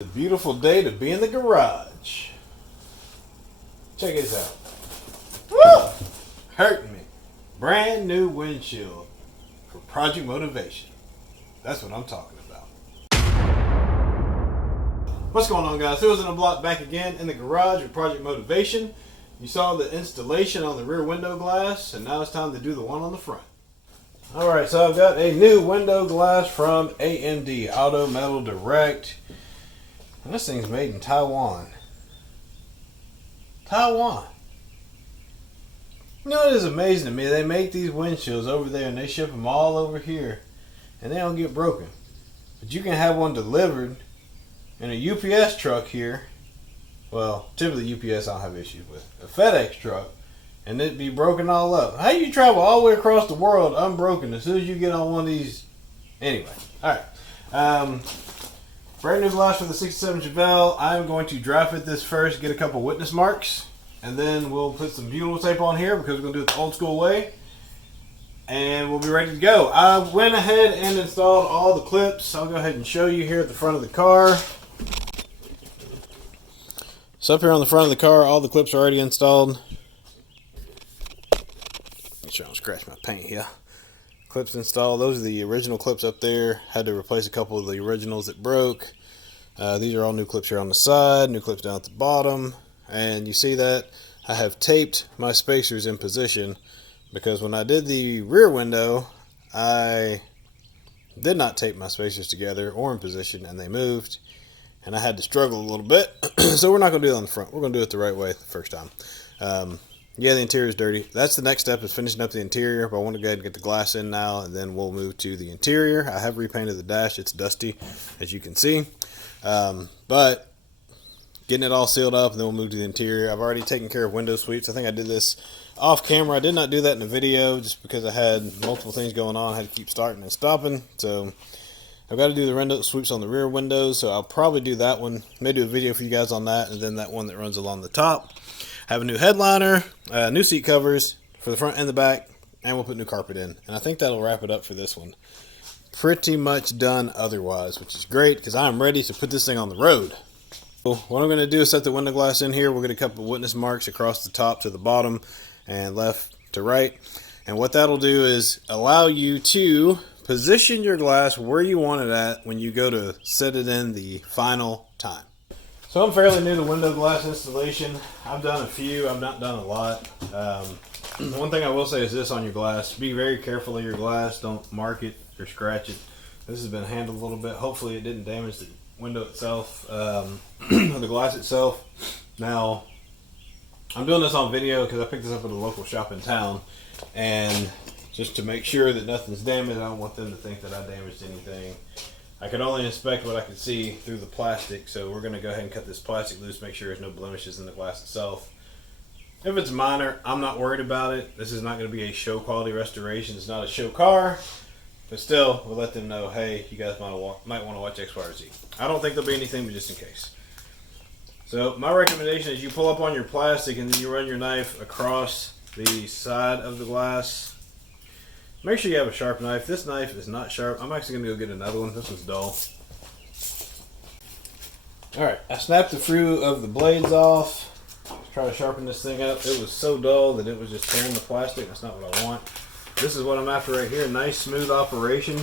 A beautiful day to be in the garage. Check this out. Woo! Hurting me. Brand new windshield for Project Motivation. That's what I'm talking about. What's going on, guys? Who's in the block back again in the garage with Project Motivation. You saw the installation on the rear window glass, and now it's time to do the one on the front. Alright, so I've got a new window glass from AMD, Auto Metal Direct. And this thing's made in Taiwan. Taiwan. You know, it is amazing to me. They make these windshields over there and they ship them all over here. And they don't get broken. But you can have one delivered in a UPS truck here. Well, typically UPS I don't have issues with. A FedEx truck. And it'd be broken all up. How do you travel all the way across the world unbroken as soon as you get on one of these? Anyway. Alright. Brand new glass for the 67 Chevelle. I'm going to dry fit this first, get a couple witness marks, and then we'll put some BUTYL tape on here because we're going to do it the old school way. And we'll be ready to go. I went ahead and installed all the clips. I'll go ahead and show you here at the front of the car. So up here on the front of the car, all the clips are already installed. Make sure I don't scratch my paint here. Clips installed. Those are the original clips up there. Had to replace a couple of the originals that broke. These are all new clips here on the side, new clips down at the bottom. And you see that I have taped my spacers in position because when I did the rear window, I did not tape my spacers together or in position, and they moved. And I had to struggle a little bit. So we're not going to do it on the front. We're going to do it the right way the first time. Yeah, the interior is dirty. That's the next step, is finishing up the interior, but I want to go ahead and get the glass in now, and then we'll move to the interior. I have repainted the dash. It's dusty, as you can see. But getting it all sealed up, and then we'll move to the interior. I've already taken care of window sweeps. I think I did this off camera. I did not do that in the video just because I had multiple things going on. I had to keep starting and stopping. So I've got to do the window sweeps on the rear windows, so I'll probably do that one. Maybe do a video for you guys on that, and then that one that runs along the top. Have a new headliner, new seat covers for the front and the back, and we'll put new carpet in. And I think that'll wrap it up for this one. Pretty much done otherwise, which is great because I'm ready to put this thing on the road. So what I'm going to do is set the window glass in here. We'll get a couple of witness marks across the top to the bottom and left to right. And what that'll do is allow you to position your glass where you want it at when you go to set it in the final time. So I'm fairly new to window glass installation. I've done a few, I've not done a lot. One thing I will say is this on your glass: be very careful of your glass. Don't mark it or scratch it. This has been handled a little bit. Hopefully it didn't damage the window itself, or the glass itself. Now, I'm doing this on video because I picked this up at a local shop in town, and just to make sure that nothing's damaged, I don't want them to think that I damaged anything. I could only inspect what I could see through the plastic, so we're going to go ahead and cut this plastic loose, make sure there's no blemishes in the glass itself. If it's minor, I'm not worried about it. This is not going to be a show quality restoration. It's not a show car, but still, we'll let them know, hey, you guys might want to watch X, Y, or Z. I don't think there'll be anything, but just in case. So my recommendation is you pull up on your plastic and then you run your knife across the side of the glass. Make sure you have a sharp knife. This knife is not sharp. I'm actually going to go get another one. This one's dull. Alright, I snapped the few of the blades off. Try to sharpen this thing up. It was so dull that it was just tearing the plastic. That's not what I want. This is what I'm after right here. Nice, smooth operation.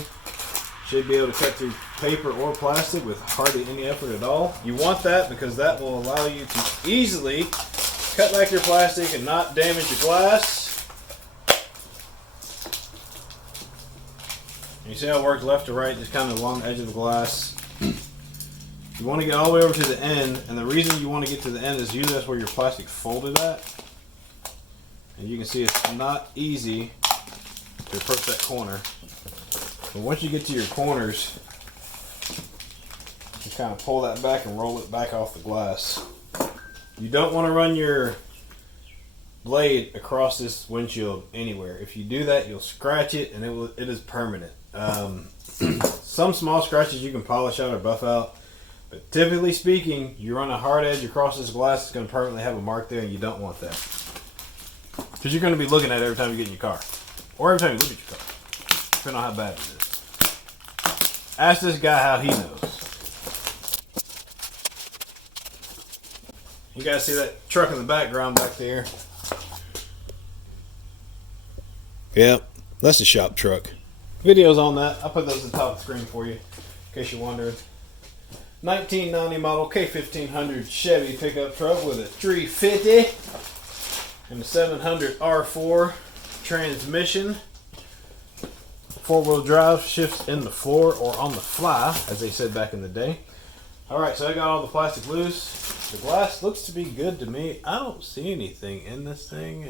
Should be able to cut through paper or plastic with hardly any effort at all. You want that because that will allow you to easily cut back your plastic and not damage your glass. You see how it works left to right, just kind of along the edge of the glass. You want to get all the way over to the end, and the reason you want to get to the end is usually that's where your plastic folded at. And you can see it's not easy to approach that corner. But once you get to your corners, you kind of pull that back and roll it back off the glass. You don't want to run your blade across this windshield anywhere. If you do that, you'll scratch it, and it is permanent. Some small scratches you can polish out or buff out, but typically speaking, you run a hard edge across this glass, it's going to permanently have a mark there, and you don't want that because you're going to be looking at it every time you get in your car, or every time you look at your car, depending on how bad it is. Ask this guy how he knows. You guys see that truck in the background back there? Yep, that's a shop truck. Videos on that. I'll put those at the top of the screen for you, in case you're wondering. 1990 model K1500 Chevy pickup truck with a 350 and a 700 R4 transmission. 4-wheel drive, shifts in the floor or on the fly, as they said back in the day. Alright, so I got all the plastic loose. The glass looks to be good to me. I don't see anything in this thing.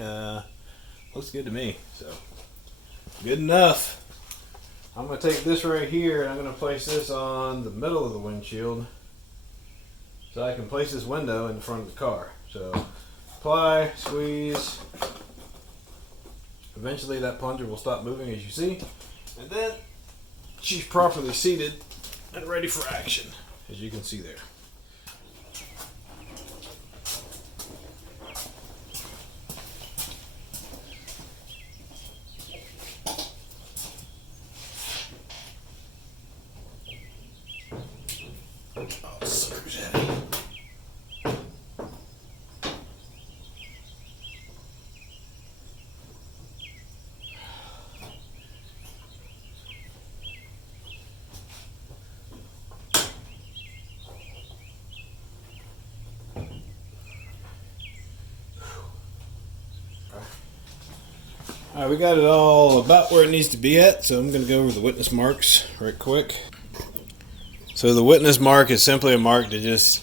Looks good to me, so good enough. I'm going to take this right here and I'm going to place this on the middle of the windshield so I can place this window in the front of the car. So apply, squeeze. Eventually that plunger will stop moving, as you see. And then she's properly seated and ready for action, as you can see there. Oh, sucker's heavy. Alright, we got it all about where it needs to be at, so I'm going to go over the witness marks right quick. So the witness mark is simply a mark to just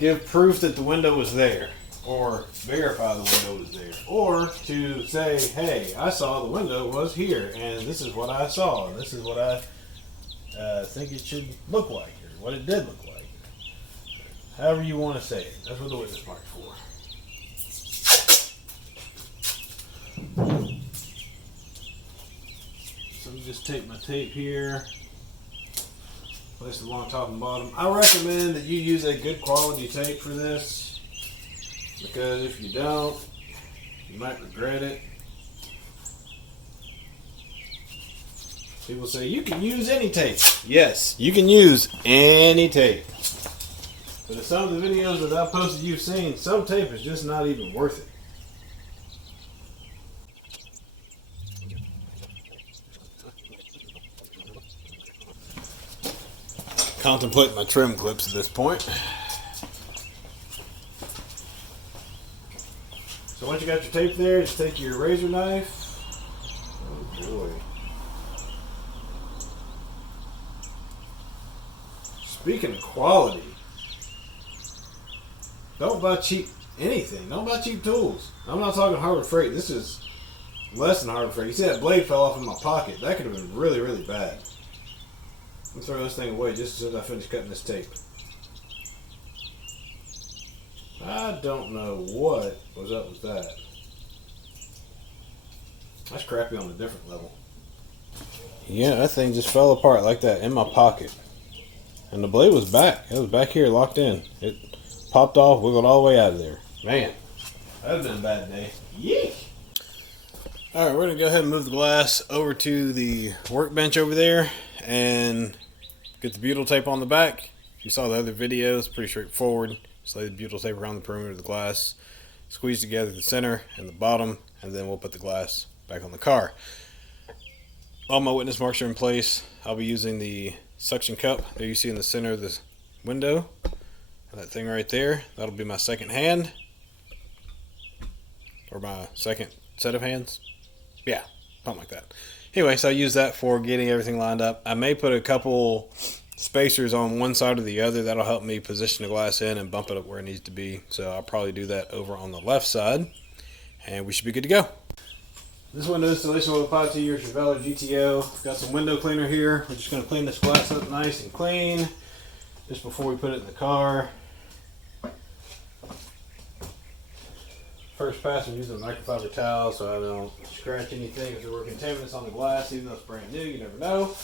give proof that the window was there, or verify the window was there, or to say, hey, I saw the window was here, and this is what I saw, and this is what I think it should look like, or what it did look like. However you want to say it. That's what the witness mark's for. So I'm just take my tape here, place it along top and bottom. I recommend that you use a good quality tape for this, because if you don't, you might regret it. People say you can use any tape. Yes, you can use any tape. But in some of the videos that I've posted you've seen, some tape is just not even worth it. Contemplate my trim clips at this point. So once you got your tape there, just take your razor knife. Oh boy. Speaking of quality, don't buy cheap anything. Don't buy cheap tools. I'm not talking Harbor Freight. This is less than Harbor Freight. You see that blade fell off in my pocket. That could have been really, really bad. I'm throw this thing away just as soon as I finish cutting this tape. I don't know what was up with that. That's crappy on a different level. Yeah, that thing just fell apart like that in my pocket. And the blade was back. It was back here locked in. It popped off, wiggled all the way out of there. Man, that would have been a bad day. Yeek! Alright, we're going to go ahead and move the glass over to the workbench over there and get the butyl tape on the back. If you saw the other video, it's pretty straightforward. Just lay the butyl tape around the perimeter of the glass, squeeze together the center and the bottom, and then we'll put the glass back on the car. All my witness marks are in place. I'll be using the suction cup there you see in the center of the window. That thing right there, that'll be my second hand, or my second set of hands. Yeah, something like that. Anyway, so I use that for getting everything lined up. I may put a couple spacers on one side or the other. That'll help me position the glass in and bump it up where it needs to be. So I'll probably do that over on the left side, and we should be good to go. This window installation will apply to your Chevelle or GTO. Got some window cleaner here. We're just going to clean this glass up nice and clean just before we put it in the car. First pass, I'm using a microfiber towel so I don't scratch anything if there were contaminants on the glass, even though it's brand new, you never know.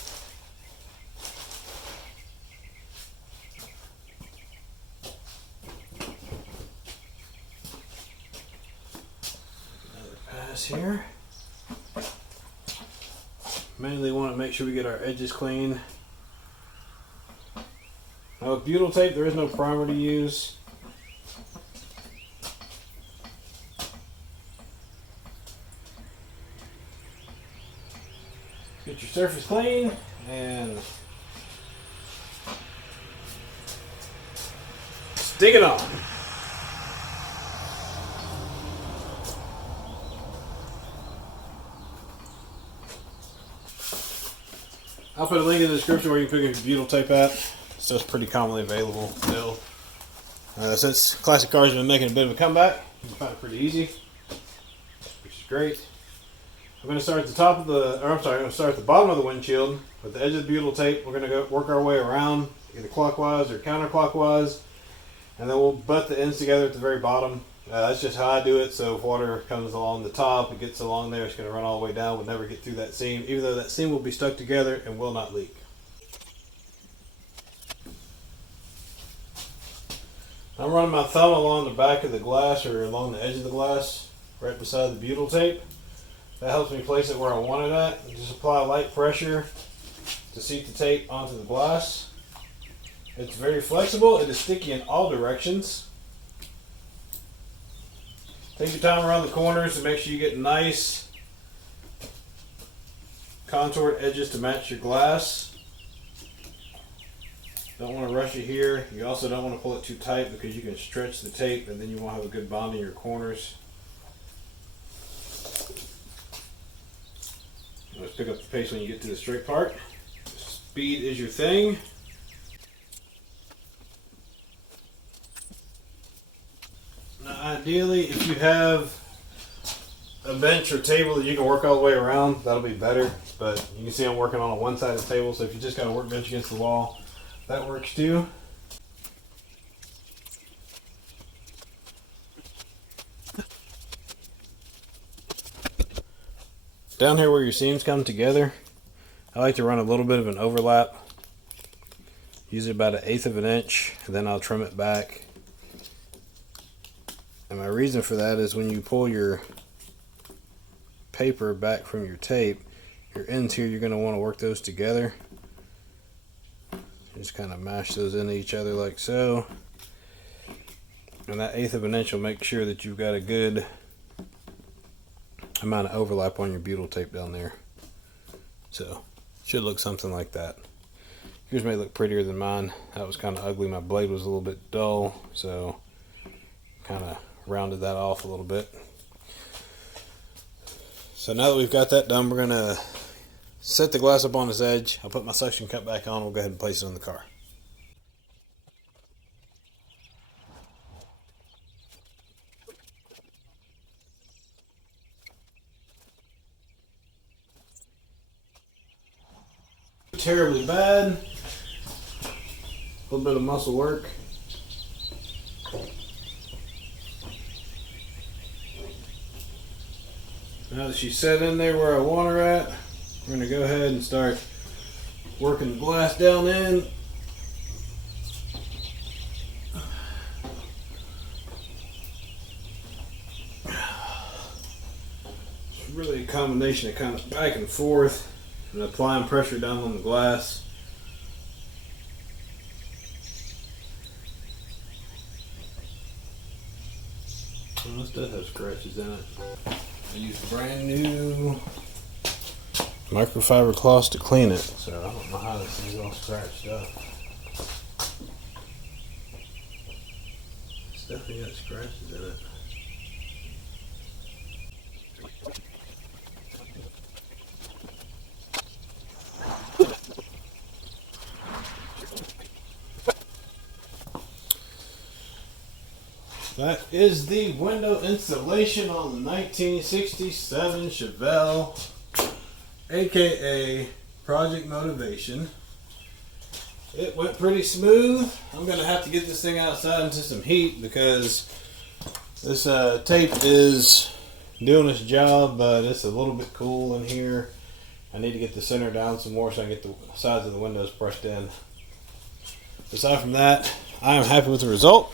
Another pass here. Mainly want to make sure we get our edges clean. Now with butyl tape, there is no primer to use. surface clean and stick it on. I'll put a link in the description where you can pick up your BUTYL tape at. So it's pretty commonly available still. Since classic cars have been making a bit of a comeback, you can find it pretty easy, which is great. I'm going to start at the top of the, I'm going to start at the bottom of the windshield with the edge of the BUTYL tape. We're going to go work our way around, either clockwise or counterclockwise, and then we'll butt the ends together at the very bottom. That's just how I do it. So if water comes along the top, it gets along there, it's going to run all the way down. We'll never get through that seam, even though that seam will be stuck together and will not leak. I'm running my thumb along the back of the glass or along the edge of the glass, right beside the BUTYL tape. That helps me place it where I want it at. And just apply light pressure to seat the tape onto the glass. It's very flexible. It is sticky in all directions. Take your time around the corners to make sure you get nice contoured edges to match your glass. Don't want to rush it here. You also don't want to pull it too tight because you can stretch the tape and then you won't have a good bond in your corners. Let's pick up the pace when you get to the straight part. Speed is your thing. Now ideally, if you have a bench or table that you can work all the way around, that'll be better. But you can see I'm working on a one-sided table, so if you just got a workbench against the wall, that works too. Down here where your seams come together, I like to run a little bit of an overlap. Usually about 1/8 of an inch, and then I'll trim it back. And my reason for that is when you pull your paper back from your tape, your ends here, you're going to want to work those together. Just kind of mash those into each other like so. And that 1/8 of an inch will make sure that you've got a good amount of overlap on your BUTYL tape down there. So, should look something like that. Yours may look prettier than mine. That was kind of ugly. My blade was a little bit dull, so kind of rounded that off a little bit. So now that we've got that done, we're going to set the glass up on its edge. I'll put my suction cup back on. We'll go ahead and place it on the car. Terribly bad. A little bit of muscle work. Now that she's set in there where I want her at, we're going to go ahead and start working the glass down in. It's really a combination of kind of back and forth and applying pressure down on the glass. Well, this does have scratches in it. I used brand new microfiber cloths to clean it, so I don't know how this is all scratched up. It's definitely got scratches in it. That is the window installation on the 1967 Chevelle, aka Project Motivation. It went pretty smooth. I'm going to have to get this thing outside into some heat because this tape is doing its job, but it's a little bit cool in here. I need to get the center down some more so I can get the sides of the windows brushed in. Aside from that, I am happy with the result.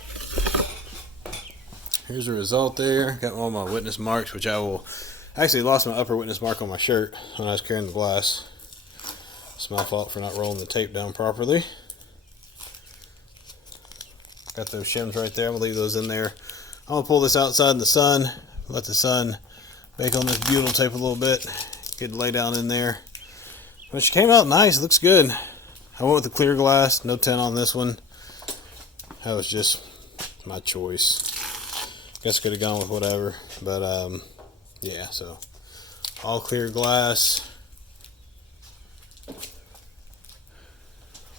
Here's the result there. Got all my witness marks, which I will actually lost my upper witness mark on my shirt when I was carrying the glass. It's my fault for not rolling the tape down properly. Got those shims right there. I'm gonna leave those in there. I'm gonna pull this outside in the sun, let the sun bake on this BUTYL tape a little bit, get it lay down in there, But she came out nice. Looks good. I went with the clear glass. No tint on this one. That was just my choice. Guess could have gone with whatever. But, yeah, so all clear glass.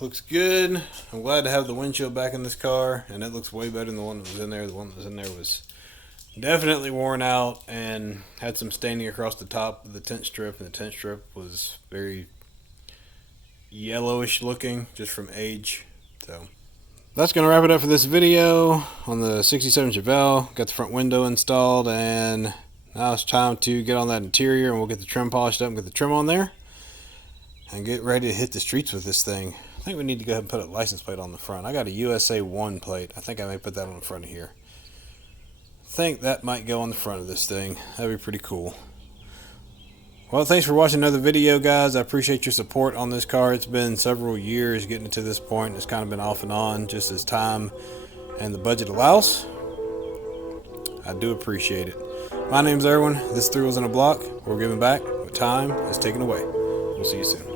Looks good. I'm glad to have the windshield back in this car, and it looks way better than the one that was in there. The one that was in there was definitely worn out and had some staining across the top of the tint strip, and the tint strip was very yellowish looking just from age. So that's going to wrap it up for this video on the 67 Chevelle. Got the front window installed, and now it's time to get on that interior, and we'll get the trim polished up and get the trim on there and get ready to hit the streets with this thing. I think we need to go ahead and put a license plate on the front. I got a USA 1 plate. I think I may put that on the front of here. I think that might go on the front of this thing. That'd be pretty cool. Well, thanks for watching another video, guys. I appreciate your support on this car. It's been several years getting it to this point. It's kind of been off and on just as time and the budget allows. I do appreciate it. My name's Erwin. This is 3 Wheels in a Block. We're giving back what time is taken away. We'll see you soon.